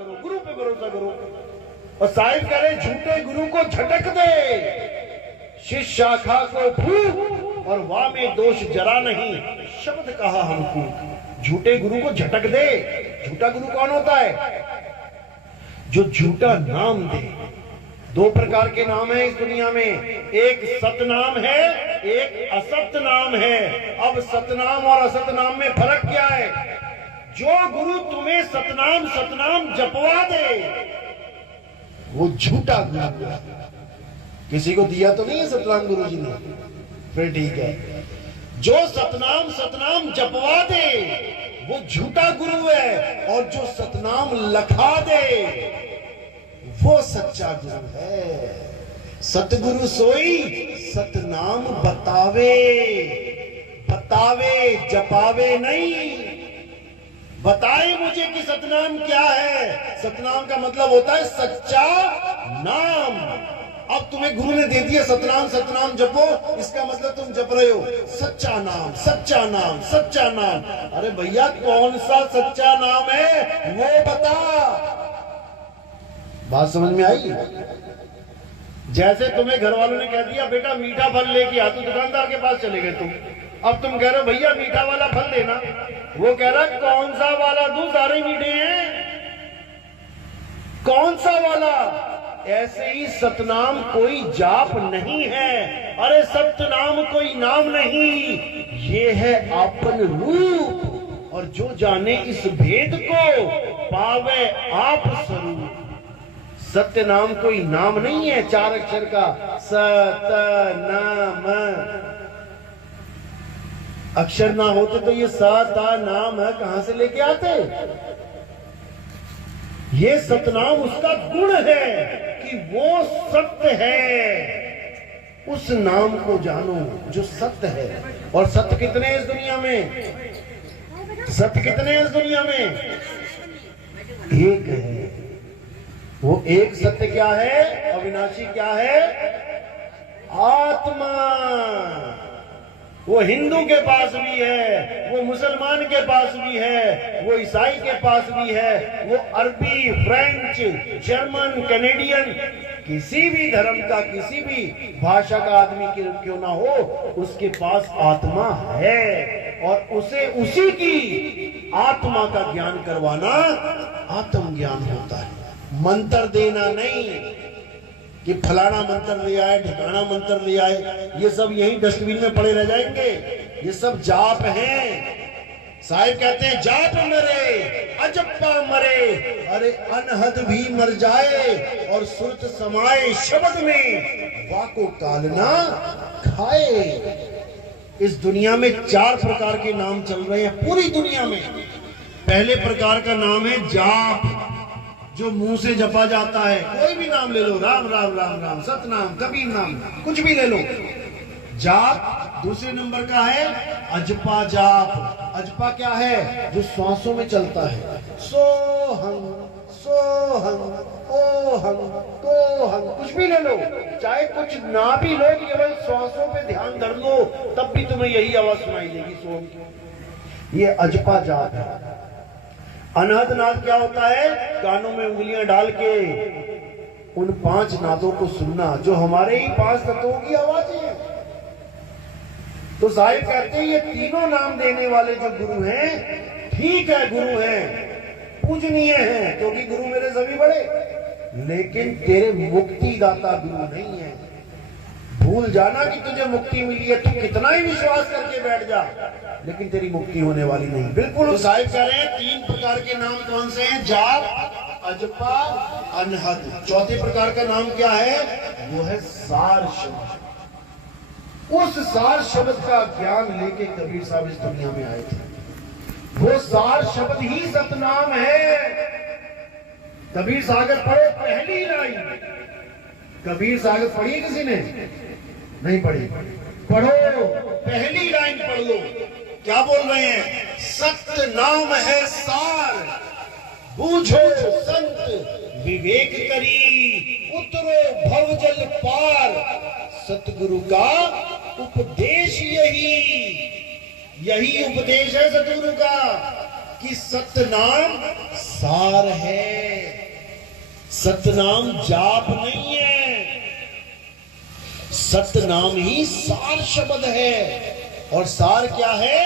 करो, गुरु पे भरोसा करो। और साहिब कह रहे झूठे गुरु को झटक दे, शिष्य शाखा को फूक और वाह में दोष जरा नहीं, शब्द कहा हमको। झूठे गुरु को झटक दे। झूठा गुरु कौन होता है? जो झूठा नाम दे। दो प्रकार के नाम है इस दुनिया में, एक सतनाम है, एक असत नाम है। अब सतनाम और असत नाम में फर्क क्या है? जो गुरु तुम्हें सतनाम सतनाम जपवा दे वो झूठा गुरु है। किसी को दिया तो नहीं है सतनाम गुरु जी ने? फिर ठीक है। जो सतनाम सतनाम जपवा दे वो झूठा गुरु है, और जो सतनाम लखा दे वो सच्चा गुरु है। सतगुरु सोई सतनाम बतावे, बतावे जपावे नहीं। बताए मुझे कि सतनाम क्या है। सतनाम का मतलब होता है सच्चा नाम। अब तुम्हें गुरु ने दे दिया सतनाम सतनाम जपो, इसका मतलब तुम जप रहे हो सच्चा नाम सच्चा नाम सच्चा नाम। अरे भैया कौन सा सच्चा नाम है वो बता। बात समझ में आई? जैसे तुम्हें घर वालों ने कह दिया बेटा मीठा फल लेके आ, तो दुकानदार के पास चले गए तुम। अब तुम कह रहे हो भैया मीठा वाला फल देना, वो कह रहा कौन सा वाला दूं, सारे मीठे हैं, कौन सा वाला। ऐसे ही सतनाम कोई जाप नहीं है। अरे सतनाम कोई नाम नहीं, ये है आपन रूप। और जो जाने इस भेद को पावे आप स्वरूप। सत्य नाम कोई नाम नहीं है 4 अक्षर का। सतनाम अक्षर ना होते तो ये सता नाम है कहां से लेके आते? ये सतनाम उसका गुण है कि वो सत्य है। उस नाम को जानो जो सत्य है। और सत्य कितने हैं इस दुनिया में? सत्य कितने हैं इस दुनिया में? एक है। वो एक सत्य क्या है? अविनाशी क्या है? आत्मा। वो हिंदू के पास भी है, वो मुसलमान के पास भी है, वो ईसाई के पास भी है, वो अरबी फ्रेंच जर्मन कैनेडियन किसी भी धर्म का किसी भी भाषा का आदमी क्यों ना हो, उसके पास आत्मा है। और उसे उसी की आत्मा का ज्ञान करवाना आत्म ज्ञान होता है। मंत्र देना नहीं कि फलाना मंत्र ले आए ढिकाना मंत्र ले आए, ये सब यही डस्टबिन में पड़े रह जाएंगे। ये सब जाप हैं। साहिब कहते हैं जाप मरे अजप्पा मरे। अरे अनहद भी मर जाए और सुरत समाए शब्द में, वाको कालना खाए। इस दुनिया में 4 प्रकार के नाम चल रहे हैं पूरी दुनिया में। पहले प्रकार का नाम है जाप, जो मुंह से जपा जाता है। कोई भी नाम ले लो, राम राम राम राम, सतनाम, कबीर नाम, कुछ भी ले लो, जाप। दूसरे नंबर का है अजपा जाप। अजपा क्या है? जो श्वासों में चलता है। सोहम सोहम ओहम कोहम, कुछ भी ले लो, चाहे कुछ ना भी लो, केवल श्वासों पे ध्यान धर लो, तब भी तुम्हें यही आवाज सुनाई देगी सोहम की। ये अजपा जाप है। अनहद नाद क्या होता है? कानों में उंगलियां डाल के उन 5 नादों को सुनना, जो हमारे ही 5 तत्वों की आवाज है। तो साहिब कहते हैं ये तीनों नाम देने वाले जो गुरु हैं, ठीक है गुरु हैं, पूजनीय हैं, क्योंकि गुरु मेरे सभी बड़े, लेकिन तेरे मुक्ति दाता गुरु नहीं है। भूल जाना कि तुझे मुक्ति मिली है, तू कितना ही विश्वास करके बैठ जा, लेकिन तेरी मुक्ति होने वाली नहीं। बिल्कुल। तो साहिब कह रहे हैं 3 प्रकार के नाम कौन से हैं? जाप, अजपा, अनहद। चौथे प्रकार का नाम क्या है? वो है सार शब्द। उस सार शब्द का ज्ञान लेके कबीर साहब इस दुनिया में आए थे। वो सार शब्द ही सतनाम है। कबीर सागर पढ़े पहली लाइन। कबीर सागर पढ़ी किसी ने? नहीं पढ़ी। पढ़ो, पहली लाइन पढ़ लो। क्या बोल रहे हैं? सत्य नाम है सार, बूझो संत विवेक करी, उतरो भवजल पार। सतगुरु का उपदेश यही उपदेश है सतगुरु का कि सत्य नाम सार है, सतनाम जाप नहीं है, सतनाम ही सार शब्द है। और सार क्या है?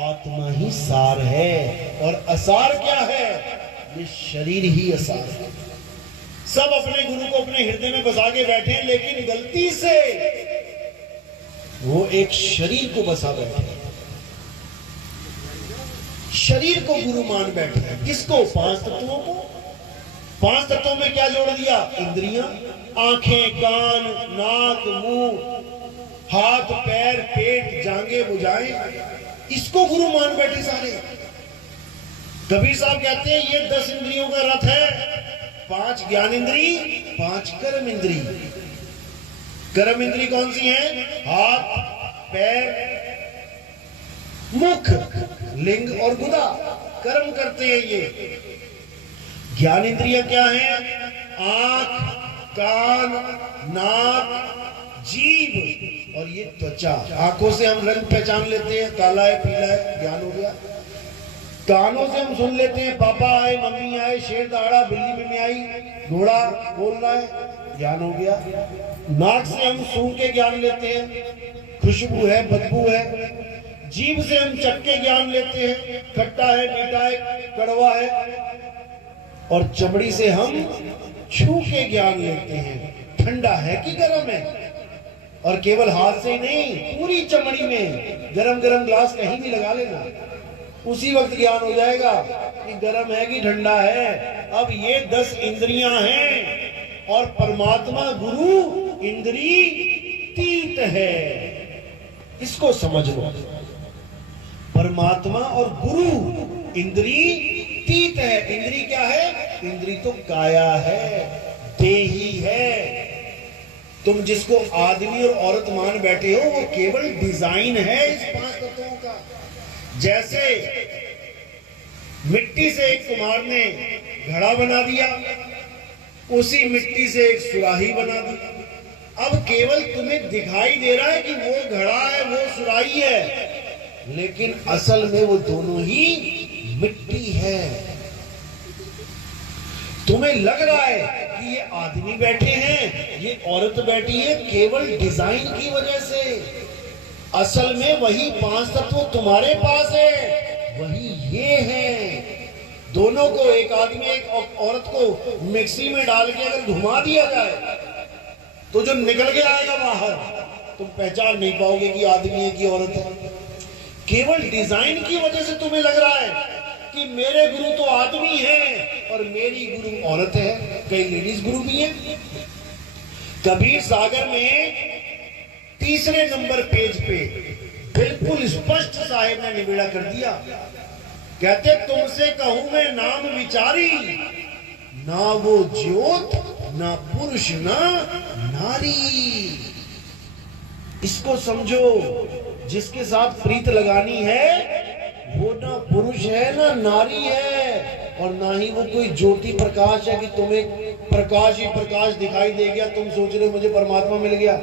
आत्मा ही सार है। और असार क्या है? ये शरीर ही असार है। सब अपने गुरु को अपने हृदय में बसा के बैठे हैं, लेकिन गलती से वो एक शरीर को बसा बैठे हैं, शरीर को गुरु मान बैठे हैं। किसको? 5 तत्वों को। 5 तत्वों में क्या जोड़ दिया? इंद्रियां, आंखें, कान, नाक, मुंह, हाथ, पैर, पेट, जांघें, भुजाएं, इसको गुरु मान बैठे सारे। कबीर साहब कहते हैं ये 10 इंद्रियों का रथ है। 5 ज्ञान इंद्री, 5 कर्म इंद्री। कर्म इंद्री कौन सी है? हाथ, पैर, मुख, लिंग और गुदा कर्म करते हैं ये। ज्ञान इंद्रियां क्या है? आंख, कान, नाक, जीभ और ये त्वचा। आंखों से हम रंग पहचान लेते हैं, काला है, पीला है, ज्ञान हो गया। कानों से हम सुन लेते हैं, पापा आए, मम्मी आए, शेर दहाड़ा, बिल्ली में आई, घोड़ा बोल रहा है, ज्ञान हो गया। नाक से हम सूंघ के ज्ञान लेते हैं, खुशबू है, बदबू है। जीभ से हम चख के ज्ञान लेते हैं, खट्टा है, मीठा है, कड़वा है। और चमड़ी से हम छू के ज्ञान लेते हैं, ठंडा है कि गर्म है। और केवल हाथ से ही नहीं, पूरी चमड़ी में गरम गरम ग्लास कहीं भी लगा लेना, उसी वक्त ज्ञान हो जाएगा कि गर्म है कि ठंडा है। अब ये 10 इंद्रियां हैं और परमात्मा गुरु इंद्रियतीत है। इसको समझ लो, परमात्मा और गुरु इंद्रियतीत है। इंद्री क्या है? इंद्री तो काया है, देही है। तुम जिसको आदमी और औरत मान बैठे हो वो केवल डिजाइन है इस 5 तत्वों का। जैसे मिट्टी से एक कुम्हार ने घड़ा बना दिया, उसी मिट्टी से एक सुराही बना दी। अब केवल तुम्हें दिखाई दे रहा है कि वो घड़ा है, वो सुराही है, लेकिन असल में वो दोनों ही मिट्टी है। तुम्हें लग रहा है कि ये आदमी बैठे हैं, ये औरत बैठी है, केवल डिजाइन की वजह से। असल में वही 5 तत्व तुम्हारे पास है, वही ये है। दोनों को, एक आदमी एक औरत को मिक्सी में डाल के अगर घुमा दिया जाए तो जो निकल के आएगा बाहर, तुम पहचान नहीं पाओगे कि आदमी है कि औरत है। केवल डिजाइन की वजह से तुम्हें लग रहा है कि मेरे गुरु तो आदमी है और मेरी गुरु औरत है। कई लेडीज गुरु भी है। कबीर सागर में 3 नंबर पेज पे बिल्कुल स्पष्ट साहेब ने निबेड़ा कर दिया। कहते तुमसे कहूं मैं नाम विचारी, ना वो ज्योत, ना पुरुष, ना नारी। इसको समझो, जिसके साथ प्रीत लगानी है वो ना पुरुष है ना नारी है, और ना ही वो कोई ज्योति प्रकाश है कि तुम्हें प्रकाश ही प्रकाश दिखाई दे गया, तुम सोच रहे हो मुझे परमात्मा मिल गया।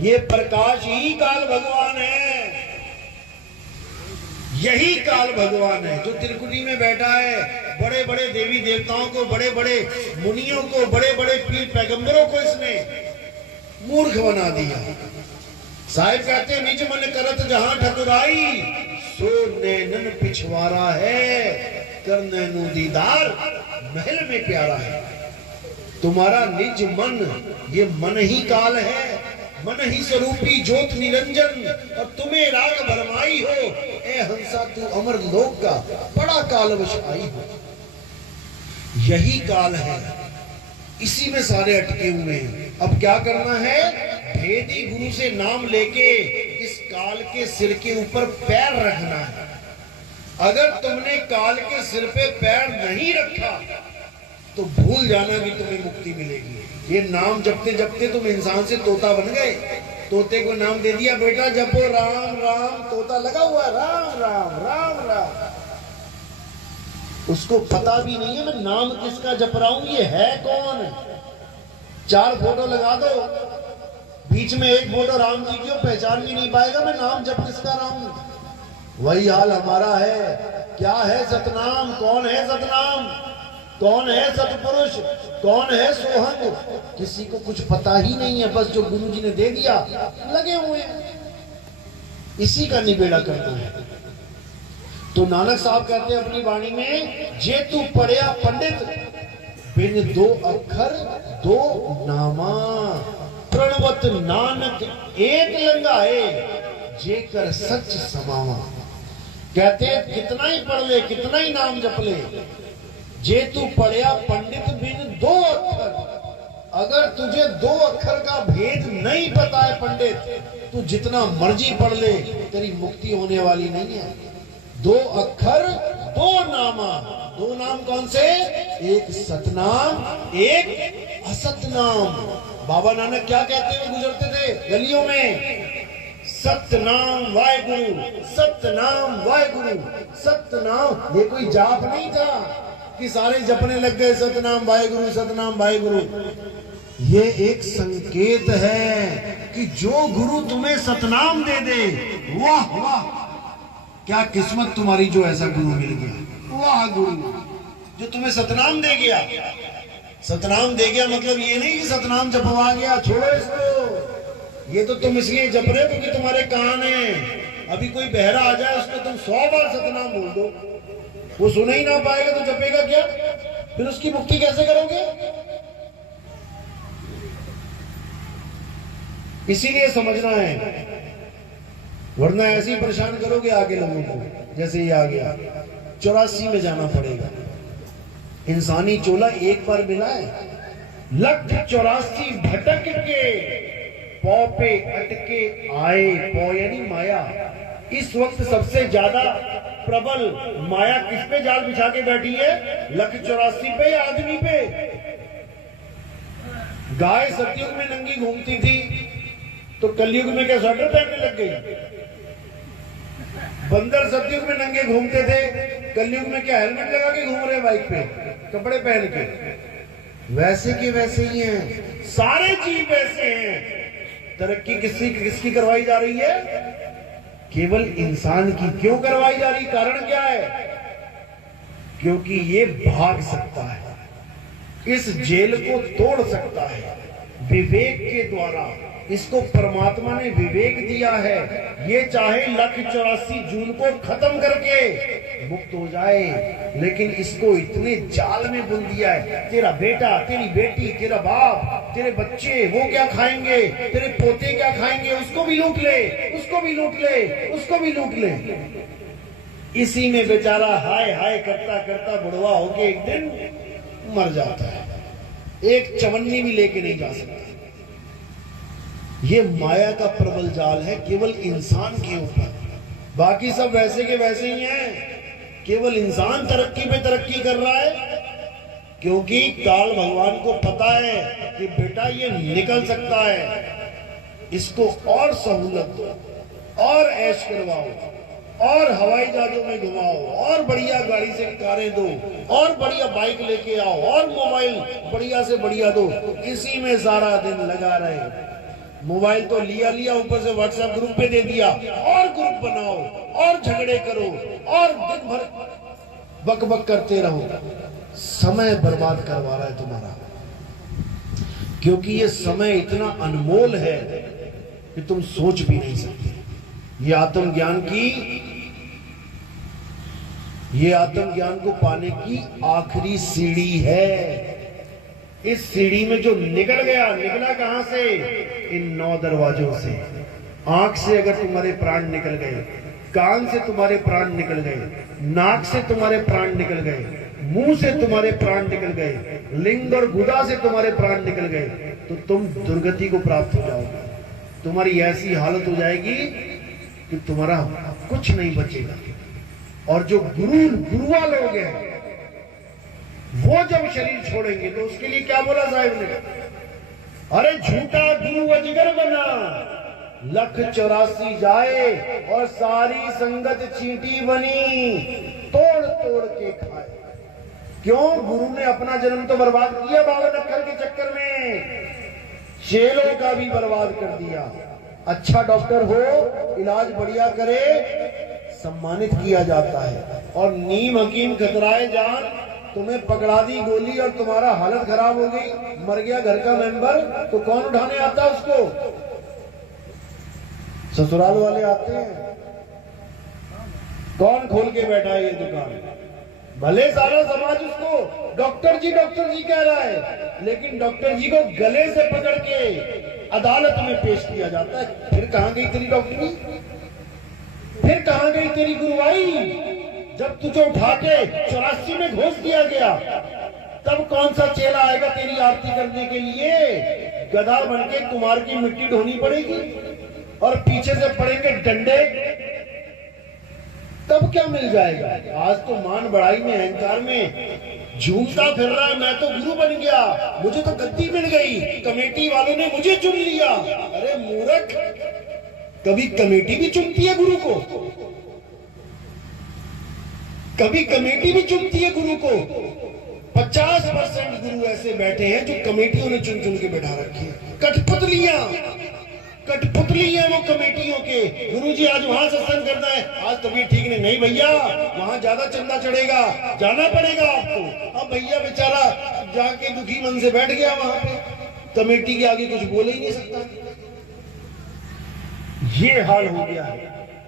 ये प्रकाश ही काल भगवान है, यही काल भगवान है जो त्रिकुटी में बैठा है। बड़े बड़े देवी देवताओं को, बड़े बड़े मुनियों को, बड़े बड़े पीर पैगंबरों को इसने मूर्ख बना दिया। साहिब कहते निज मन करत जहां ठकुराई, सो नैनन पिछवारा है, कर नैनो दीदार महल में प्यारा है। तुम्हारा निज मन, ये मन ही काल है, मन ही स्वरूपी ज्योत निरंजन, और तुम्हें राग भरमाई हो, ए हंसा तू अमर लोक का बड़ा कालवश आई हो। यही काल है, इसी में सारे अटके हुए हैं। अब क्या करना है? भेदी गुरु से नाम लेके इस काल के सिर के ऊपर पैर रखना है। अगर तुमने काल के सिर पे पैर नहीं रखा तो भूल जाना कि तुम्हें मुक्ति मिलेगी। ये नाम जपते जपते तुम इंसान से तोता बन गए। तोते को नाम दे दिया, बेटा जपो राम राम, तोता लगा हुआ राम राम राम राम। उसको पता भी नहीं है मैं नाम किसका जप रहा हूं, ये है कौन। 4 फोटो लगा दो, बीच में एक फोटो राम जी की, पहचान भी नहीं पाएगा मैं नाम जप किसका रहा हूं। वही हाल हमारा है। क्या है सतनाम, कौन है सतनाम, कौन है सतपुरुष, कौन है सोहंग, किसी को कुछ पता ही नहीं है। बस जो गुरु जी ने दे दिया लगे हुए हैं, इसी का निबेड़ा करना है। तो नानक साहब कहते हैं अपनी वाणी में, जे तू पढ़िया पंडित बिन दो अक्षर दो नामा, प्रणवत नानक एक लंगाए जेकर सच समावा। कहते हैं कितना ही पढ़ ले, कितना ही नाम जप ले, जे तू पढ़िया पंडित बिन दो अक्षर, अगर तुझे दो अक्षर का भेद नहीं पता है पंडित, तू जितना मर्जी पढ़ ले तेरी मुक्ति होने वाली नहीं है। दो अक्षर दो नामा, दो नाम कौन से, एक सतनाम एक असतनाम। बाबा नानक क्या कहते हुए गुजरते थे गलियों में, सतनाम वाहेगुरु, सतनाम वाहेगुरु, सतनाम। ये कोई जाप नहीं था कि सारे जपने लग गए सतनाम वाहेगुरु, सतनाम वाहेगुरु। ये एक संकेत है कि जो गुरु तुम्हें सतनाम दे दे, वाह वाह क्या किस्मत तुम्हारी जो ऐसा गुरु मिल गया। वाह गुरु जो तुम्हें सतनाम दे गया। सतनाम दे गया मतलब ये नहीं कि सतनाम जपवा गया, छोड़ो इसको, ये तो तुम इसलिए जप रहे हो क्योंकि तुम्हारे कान है। अभी कोई बहरा आ जाए उसको तुम 100 बार सतनाम बोल दो, वो सुन ही ना पाएगा तो जपेगा क्या, फिर उसकी मुक्ति कैसे करोगे। इसीलिए समझना है, वरना ऐसे ही परेशान करोगे आगे लोगों को। जैसे ही आ गया 84 में जाना पड़ेगा। इंसानी चोला एक बार मिला है, लख 84 भटक के पौ पे अटके आए। पौ यानी माया। इस वक्त सबसे ज्यादा प्रबल माया किस पे जाल बिछा के बैठी है, लख 84 पे या आदमी पे। गाय सतयुग में नंगी घूमती थी तो कलयुग में क्या स्वेटर पहनने लग गई। बंदर सतयुग में नंगे घूमते थे, कलयुग में क्या हेलमेट लगा के घूम रहे बाइक पे, कपड़े पहन के। वैसे के वैसे ही हैं, सारे जीव वैसे हैं। तरक्की किसकी करवाई जा रही है, केवल इंसान की। क्यों करवाई जा रही, कारण क्या है, क्योंकि ये भाग सकता है, इस जेल को तोड़ सकता है विवेक के द्वारा। इसको परमात्मा ने विवेक दिया है। ये चाहे लख 84 जून को खत्म करके मुक्त हो जाए, लेकिन इसको इतने जाल में बुन दिया है। तेरा बेटा, तेरी बेटी, तेरा बाप, तेरे बच्चे वो क्या खाएंगे, तेरे पोते क्या खाएंगे, उसको भी लूट ले, उसको भी लूट ले, उसको भी लूट ले। इसी में बेचारा हाय हाय करता करता बुढ़वा होके एक दिन मर जाता है। एक चवन्नी भी लेके नहीं जा सकता। ये माया का प्रबल जाल है केवल इंसान के ऊपर। बाकी सब वैसे के वैसे ही हैं, केवल इंसान तरक्की पे तरक्की कर रहा है। क्योंकि काल भगवान को पता है कि बेटा ये निकल सकता है, इसको और सहूलत दो, और ऐश करवाओ, और हवाई जहाजों में घुमाओ, और बढ़िया गाड़ी से कारें दो, और बढ़िया बाइक लेके आओ, और मोबाइल बढ़िया से बढ़िया दो। इसी में सारा दिन लगा रहे। मोबाइल तो लिया ऊपर से व्हाट्सएप ग्रुप पे दे दिया, और ग्रुप बनाओ, और झगड़े करो, और दिन भर बक बक करते रहो। समय बर्बाद करवा रहा है तुम्हारा, क्योंकि ये समय इतना अनमोल है कि तुम सोच भी नहीं सकते। ये आत्मज्ञान को पाने की आखिरी सीढ़ी है। इस सीढ़ी में जो निकल गया, निकला कहां से, इन 9 दरवाजों से। आंख से अगर तुम्हारे प्राण निकल गए, कान से तुम्हारे प्राण निकल गए, नाक से तुम्हारे प्राण निकल गए, मुंह से तुम्हारे प्राण निकल गए, लिंग और गुदा से तुम्हारे प्राण निकल गए, तो तुम दुर्गति को प्राप्त हो जाओगे। तुम्हारी ऐसी हालत हो जाएगी कि तुम्हारा कुछ नहीं बचेगा। और जो गुरुआ लोग हैं वो जब शरीर छोड़ेंगे तो उसके लिए क्या बोला साहिब ने, अरे झूठा गुरु अजगर बना, लख 84 जाए और सारी संगत चींटी बनी, तोड़ तोड़ के खाए। क्यों, गुरु ने अपना जन्म तो बर्बाद किया 52 अक्षर के चक्कर में, चेलों का भी बर्बाद कर दिया। अच्छा डॉक्टर हो, इलाज बढ़िया करे, सम्मानित किया जाता है। और नीम हकीम खतराए जान, तुम्हें पकड़ा दी गोली और तुम्हारा हालत खराब हो गई, मर गया घर का मेंबर, तो कौन उठाने आता उसको? ससुराल वाले आते हैं। कौन खोल के बैठा है ये दुकान? भले सारा समाज उसको डॉक्टर जी कह रहा है, लेकिन डॉक्टर जी को गले से पकड़ के अदालत में पेश किया जाता है। फिर कहां गई तेरी डॉक्टरी? फिर कहां गई तेरी गुरुवाई? जब तुझे उठा के 84 में घोष दिया गया, तब कौन सा चेला आएगा तेरी आरती करने के लिए? गधा बनके कुमार की मिट्टी ढोनी पड़ेगी और पीछे से पड़ेंगे डंडे, तब क्या मिल जाएगा? आज तो मान बढ़ाई में, अहंकार में झूमता फिर रहा है, मैं तो गुरु बन गया, मुझे तो गद्दी मिल गई, कमेटी वालों ने मुझे चुन लिया। अरे मूर्ख, कभी कमेटी भी चुनती है गुरु को? कभी कमेटी भी चुनती है गुरु को? 50% गुरु ऐसे बैठे हैं जो कमेटियों ने चुन चुन के बैठा रखे हैं। कठपुतली है वो कमेटियों के। गुरुजी आज वहां सत्संग करना है, आज तबीयत ठीक नहीं भैया, वहां ज्यादा चंदा चढ़ेगा, जाना पड़ेगा आपको। अब भैया बेचारा जाके दुखी मन से बैठ गया वहां पे, कमेटी के आगे कुछ बोल ही नहीं सकता। ये हाल हो गया है।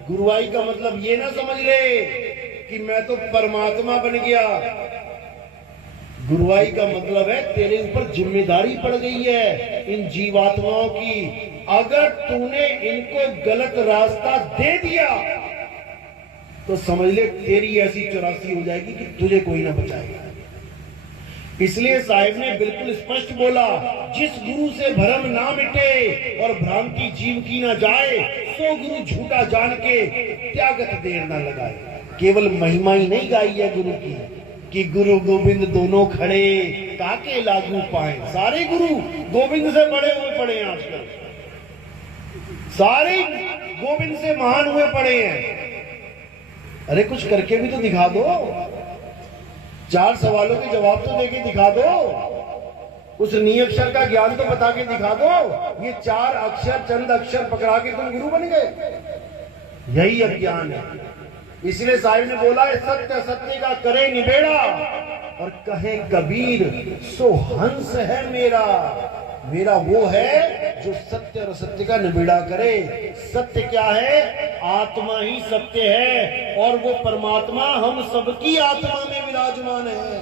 गुरुवाई का मतलब ये ना समझ ले कि मैं तो परमात्मा बन गया। गुरुवाई का मतलब है तेरे ऊपर जिम्मेदारी पड़ गई है इन जीवात्माओं की। अगर तूने इनको गलत रास्ता दे दिया तो समझ ले तेरी ऐसी 84 हो जाएगी कि तुझे कोई ना बचाएगा। इसलिए साहिब ने बिल्कुल स्पष्ट बोला, जिस गुरु से भरम ना मिटे और भ्रांति जीव की ना जाए, सो गुरु झूठा जान के त्यागत देर ना लगाए। केवल महिमा ही नहीं गाई है गुरु की कि गुरु गोविंद दोनों खड़े काके लागू पाए। सारे गुरु गोविंद से बड़े हुए पड़े हैं आजकल, सारे गोविंद से महान हुए पड़े हैं। अरे कुछ करके भी तो दिखा दो, 4 सवालों के जवाब तो देके दिखा दो, उस नियक्षर का ज्ञान तो बता के दिखा दो। ये 4 अक्षर, चंद अक्षर पकड़ा के तुम गुरु बन गए, यही अज्ञान है। इसलिए साहिब ने बोला है, सत्य सत्य का करे निबेड़ा, और कहे कबीर सो हंस है मेरा। मेरा वो है जो सत्य और असत्य का निबेड़ा करे। सत्य क्या है? आत्मा ही सत्य है, और वो परमात्मा हम सबकी आत्मा में विराजमान है।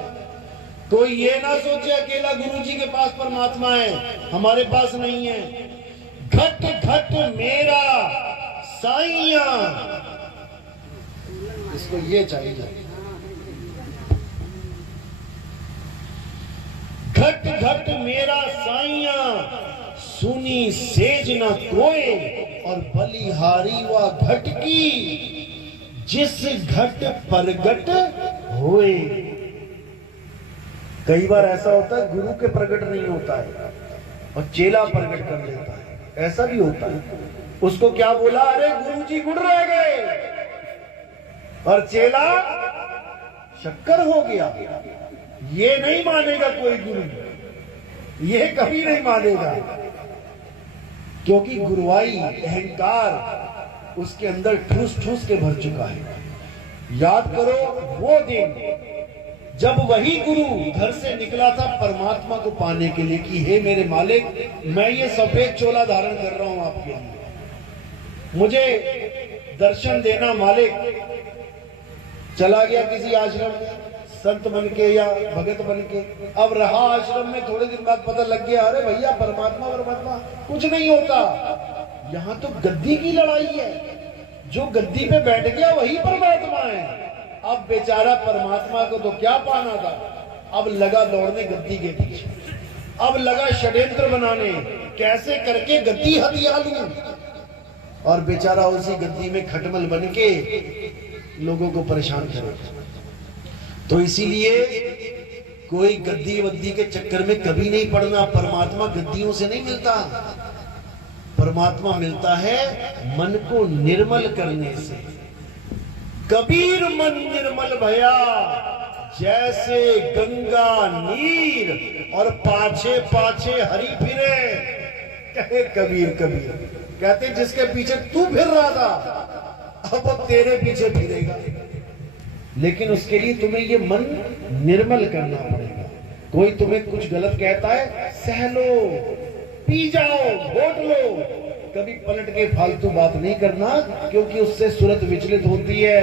कोई ये ना सोचे अकेला गुरुजी के पास परमात्मा है, हमारे पास नहीं है। घट घट मेरा साईया, इसको ये चाहिए। घट घट मेरा साईया, सुनी सेज न कोय, और बलिहारी व घट की, जिस घट प्रगट होए। कई बार ऐसा होता है गुरु के प्रकट नहीं होता है और चेला प्रकट कर लेता है, ऐसा भी होता है। उसको क्या बोला? अरे गुरुजी गुड़ रह गए, और चेला शक्कर हो गया। ये नहीं मानेगा कोई गुरु, ये कभी नहीं मानेगा, क्योंकि गुरुवाई अहंकार उसके अंदर ठूस ठूस के भर चुका है। याद करो वो दिन जब वही गुरु घर से निकला था परमात्मा को पाने के लिए कि हे मेरे मालिक, मैं ये सफेद चोला धारण कर रहा हूं आपके लिए, मुझे दर्शन देना मालिक। चला गया किसी आश्रम में संत बन के या भगत बन के, अब रहा आश्रम में, थोड़े दिन बाद पता लग गया अरे भैया परमात्मा परमात्मा कुछ नहीं होता, यहाँ तो गद्दी की लड़ाई है, जो गद्दी पे बैठ गया वही परमात्मा है। अब बेचारा परमात्मा को तो क्या पाना था, अब लगा दौड़ने गद्दी के पीछे, अब लगा षड्यंत्र बनाने, कैसे करके गद्दी हथिया लूं, और बेचारा उसी गद्दी में खटमल बन के लोगों को परेशान करे। तो इसीलिए कोई गद्दी वद्दी के चक्कर में कभी नहीं पड़ना। परमात्मा गद्दियों से नहीं मिलता, परमात्मा मिलता है मन को निर्मल करने से। कबीर मन निर्मल भया जैसे गंगा नीर, और पाछे पाछे हरि फिरे। कहे कबीर, कबीर कहते जिसके पीछे तू फिर रहा था अब वो तेरे पीछे फिरेगा। लेकिन उसके लिए तुम्हें ये मन निर्मल करना पड़ेगा। कोई तुम्हें कुछ गलत कहता है, सह लो, पी जाओ, घोट लो, कभी पलट के फालतू बात नहीं करना, क्योंकि उससे सूरत विचलित होती है।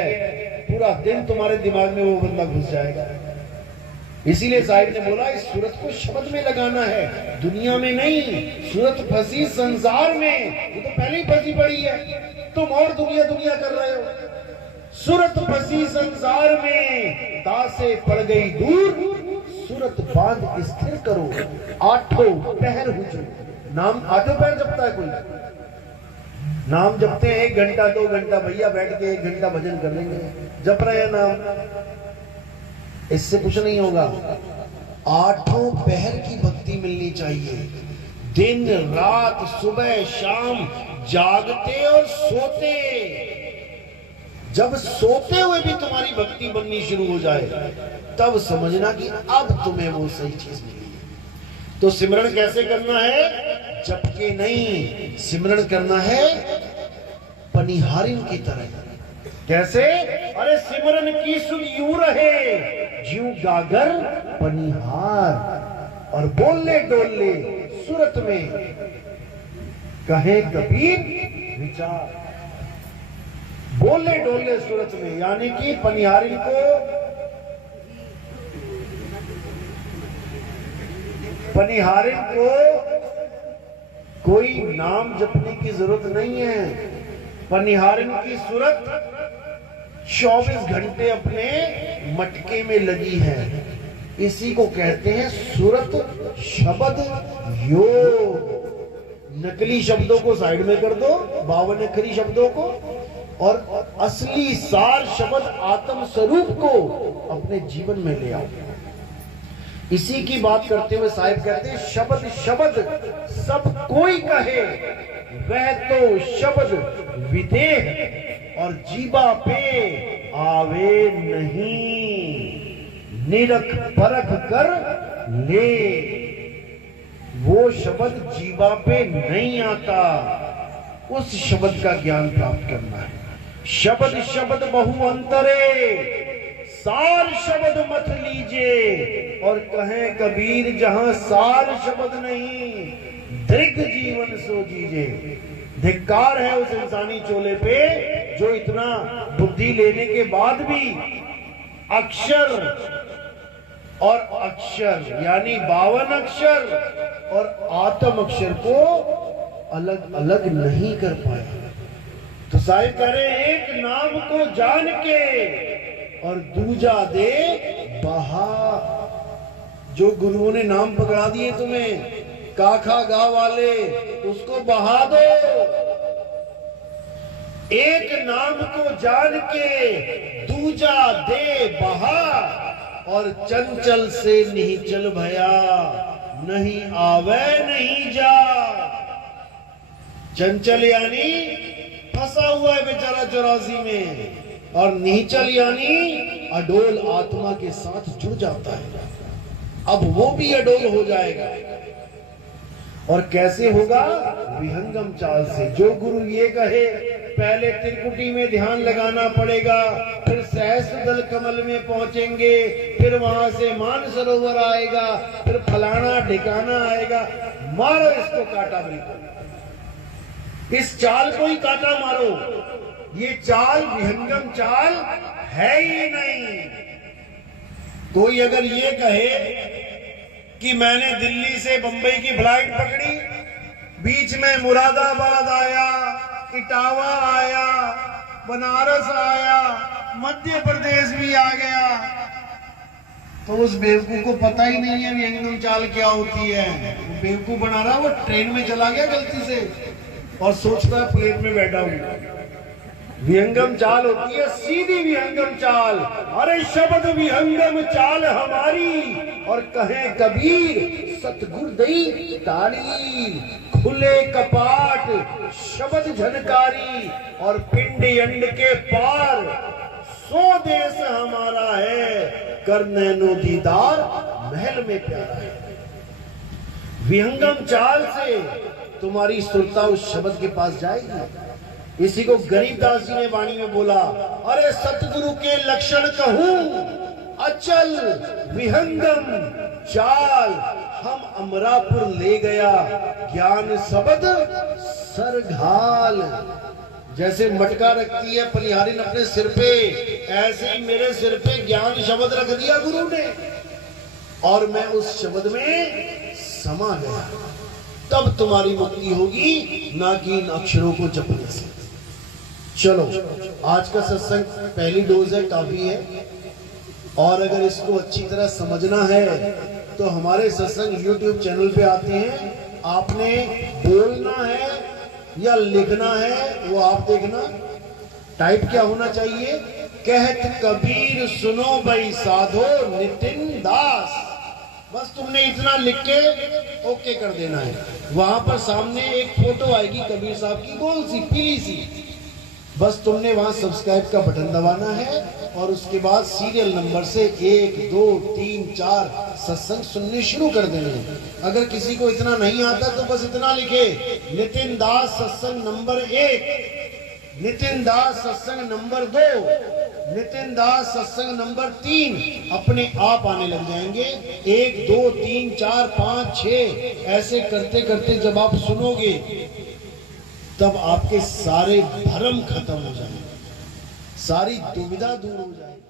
पूरा दिन तुम्हारे दिमाग में वो बंदा घुस जाएगा। इसीलिए साहिब ने बोला इस सूरत को शब्द में लगाना है, दुनिया में नहीं। सूरत फंसी संसार में, वो तो पहले ही फंसी पड़ी है, तुम और दुनिया दुनिया कर रहे हो। सूरत फंसी संसार में, दासे पड़ गई दूर, सूरत बांध स्थिर करो, आठों पहर हुजूर। नाम आठों पहर जपता है कोई? नाम जपते हैं 1 घंटा 2 घंटा, भैया बैठ के 1 घंटा भजन कर लेंगे, जप रहे हैं नाम, इससे कुछ नहीं होगा। आठों पहर की भक्ति मिलनी चाहिए, दिन रात सुबह शाम, जागते और सोते। जब सोते हुए भी तुम्हारी भक्ति बननी शुरू हो जाए, तब समझना कि अब तुम्हें वो सही चीज मिली है। तो सिमरण कैसे करना है? जप के नहीं, सिमरण करना है पनिहारिन की तरह। कैसे? अरे सिमरन की सुध यूं रहे, ज्यों गागर पनिहार, और बोले डोले सूरत में, कहे कबीर विचार। बोले डोले सूरत में, यानी कि पनिहारिन को कोई नाम जपने की जरूरत नहीं है। पनिहारिन की सूरत 24 घंटे अपने मटके में लगी है। इसी को कहते हैं सूरत शब्द योग। नकली शब्दों को साइड में कर दो, 52 अक्षरी शब्दों को, और असली सार शब्द आत्म स्वरूप को अपने जीवन में ले आओ। इसी की बात करते हुए साहिब कहते हैं शब्द शब्द सब कोई कहे, वह तो शब्द विदेह और जीवा पे आवे नहीं, निरख परख कर ले। वो शब्द जीवा पे नहीं आता, उस शब्द का ज्ञान प्राप्त करना है। शब्द शब्द बहु अंतरे, सार शब्द मत लीजिए, और कहें कबीर जहां सार शब्द नहीं, दृग जीवन सो जीजिए। धिक्कार है उस इंसानी चोले पे जो इतना बुद्धि लेने के बाद भी अक्षर और अक्षर यानी 52 अक्षर और आत्म अक्षर को अलग अलग नहीं कर पाया। तो साहिब कह रहे हैं एक नाम को जान के और दूजा दे बहा। जो गुरुओं ने नाम पकड़ा दिए तुम्हें, काखा गा वाले, उसको बहा दो। एक नाम को जान के दूजा दे बहा, और चंचल से नहीं चल भया, नहीं आवे नहीं जा। चंचल यानी फंसा हुआ है बेचारा 84 में, और निचल यानी अडोल आत्मा के साथ जुड़ जाता है। अब वो भी अडोल हो जाएगा। और कैसे होगा? विहंगम चाल से। जो गुरु ये कहे पहले त्रिकुटी में ध्यान लगाना पड़ेगा, फिर सहस्त्र दल कमल में पहुंचेंगे, फिर वहां से मानसरोवर आएगा, फिर फलाना ठिकाना आएगा, मारो इसको काटा, बिल्कुल इस चाल को ही काटा मारो। ये चाल विहंगम चाल है ही नहीं। कोई अगर ये कहे कि मैंने दिल्ली से बंबई की फ्लाइट पकड़ी, बीच में मुरादाबाद आया, इटावा आया, बनारस आया, मध्य प्रदेश भी आ गया, तो उस बेवकूफ को पता ही नहीं है विहंगम चाल क्या होती है। वो बेवकूफ बना रहा, वो ट्रेन में चला गया गलती से और सोचता है प्लेन में बैठा हूं। विहंगम चाल होती है सीधी विहंगम चाल। अरे शब्द विहंगम चाल हमारी, और कहे कबीर सतगुर दई ताड़ी, खुले कपाट शब्द झनकारी, और पिंड यंड के पार सो देश हमारा है, कर नैनो दीदार महल में प्यारा है। विहंगम चाल से तुम्हारी सुरता उस शब्द के पास जाएगी। इसी को गरीबदास जी ने वाणी में बोला, अरे सतगुरु के लक्षण कहूं, अचल विहंगम चाल, हम अमरापुर ले गया ज्ञान शब्द सरघाल। जैसे मटका रखती है पलिहारिन अपने सिर पे, ऐसे ही मेरे सिर पे ज्ञान शब्द रख दिया गुरु ने, और मैं उस शब्द में समा गया। तब तुम्हारी मुक्ति होगी, ना कि इन अक्षरों को जपने से। चलो, आज का सत्संग पहली डोज है, काफी है। और अगर इसको अच्छी तरह समझना है तो हमारे सत्संग YouTube चैनल पे आते हैं, आपने बोलना है या लिखना है वो आप देखना। टाइप क्या होना चाहिए, कहत कबीर सुनो भाई साधो नितिन दास। बस तुमने इतना लिख के ओके कर देना है। वहां पर सामने एक फोटो आएगी कबीर साहब की, गोल सी पीली सी, बस तुमने वहां सब्सक्राइब का बटन दबाना है और उसके बाद सीरियल नंबर से 1 2 3 4 सत्संग सुनने शुरू कर देने हैं। अगर किसी को इतना नहीं आता तो बस इतना लिखे, नितिन दास सत्संग नंबर 1, नितिन दास सत्संग नंबर 2, नितिन दास सत्संग नंबर 3, अपने आप आने लग जाएंगे। 1 2 3 4 5 6 ऐसे करते करते जब आप सुनोगे तब आपके सारे भ्रम खत्म हो जाएंगे, सारी दुविधा दूर हो जाएगी।